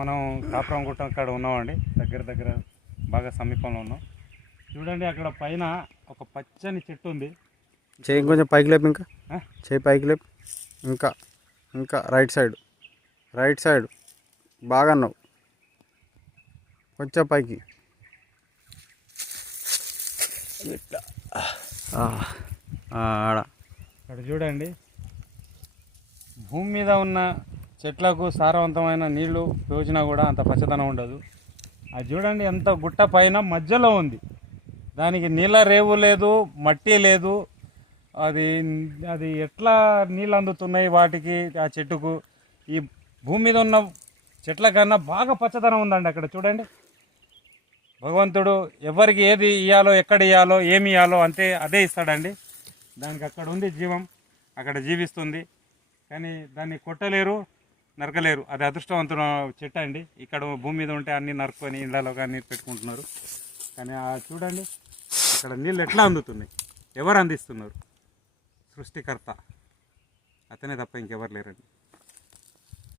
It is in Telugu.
మనం కాపురం గుట్ట అక్కడ ఉన్నామండి, దగ్గర బాగా సమీపంలో ఉన్నాం. చూడండి అక్కడ పైన ఒక పచ్చని చెట్టు ఉంది. చేయి కొంచెం పైకి లేపు, ఇంకా చేయి పైకి లేపు, ఇంకా ఇంకా రైట్ సైడ్ బాగా అన్నావు, కొంచెం పైకి. ఆడ అక్కడ చూడండి, భూమి మీద ఉన్న చెట్లకు సారవంతమైన నీళ్లు పోసినా కూడా అంత పచ్చదనం ఉండదు. అది చూడండి ఎంత గుట్ట పైన మధ్యలో ఉంది, దానికి నీళ్ళ రేవు లేదు, మట్టి లేదు. అది అది ఎట్లా నీళ్ళు అందుతున్నాయి వాటికి, ఆ చెట్టుకు? ఈ భూమి మీద ఉన్న చెట్ల కన్నా బాగా పచ్చదనం ఉందండి అక్కడ చూడండి. భగవంతుడు ఎవరికి ఏది ఇవ్వాలో, ఎక్కడ ఇవ్వాలో, ఏమి ఇవ్వాలో అంతే అదే ఇస్తాడండి. దానికి అక్కడ ఉంది జీవం, అక్కడ జీవిస్తుంది. కానీ దాన్ని కొట్టలేరు, నరకలేరు. అది అదృష్టవంతుల చెట్టు అండి. ఇక్కడ భూమి మీద ఉంటే అన్నీ నరుక్కొని ఇళ్ళలో కానీ పెట్టుకుంటున్నారు. కానీ చూడండి అక్కడ నీళ్ళు ఎట్లా అందుతున్నాయి, ఎవరు అందిస్తున్నారు? సృష్టికర్త, అతనే తప్ప ఇంకెవరు లేరండి.